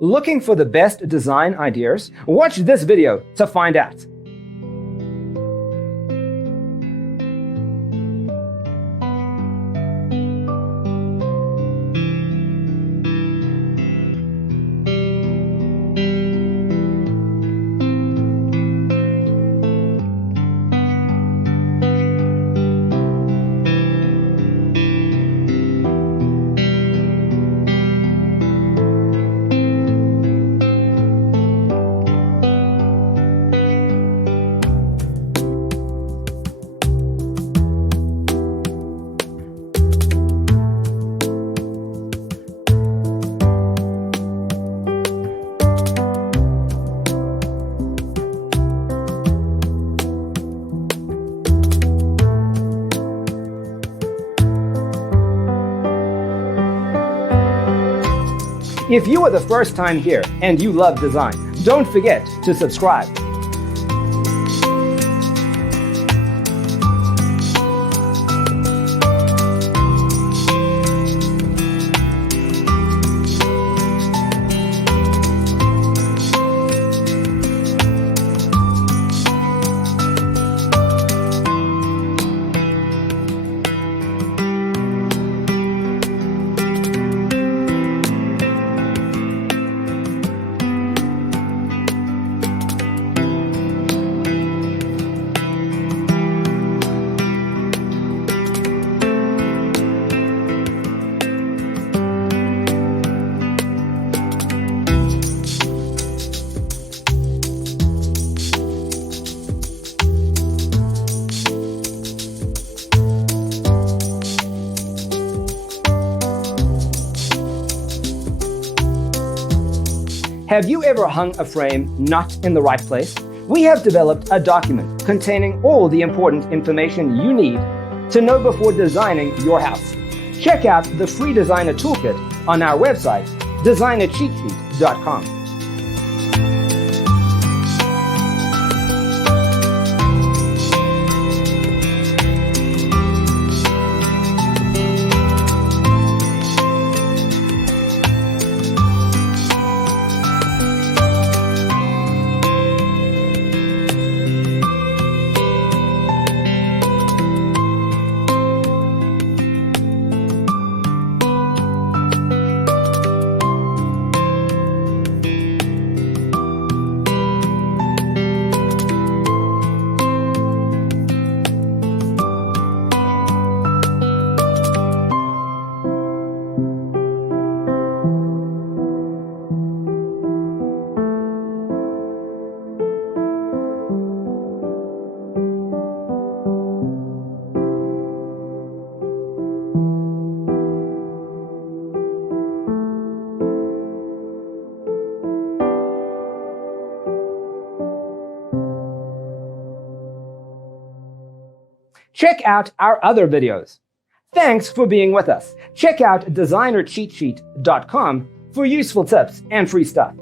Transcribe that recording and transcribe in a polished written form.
Looking for the best design ideas? Watch this video to find out. If you are the first time here and you love design, don't forget to subscribe. Have you ever hung a frame not in the right place? We have developed a document containing all the important information you need to know before designing your house. Check out the free designer toolkit on our website, designercheatsheet.com. Check out our other videos. Thanks for being with us. Check out designercheatsheet.com for useful tips and free stuff.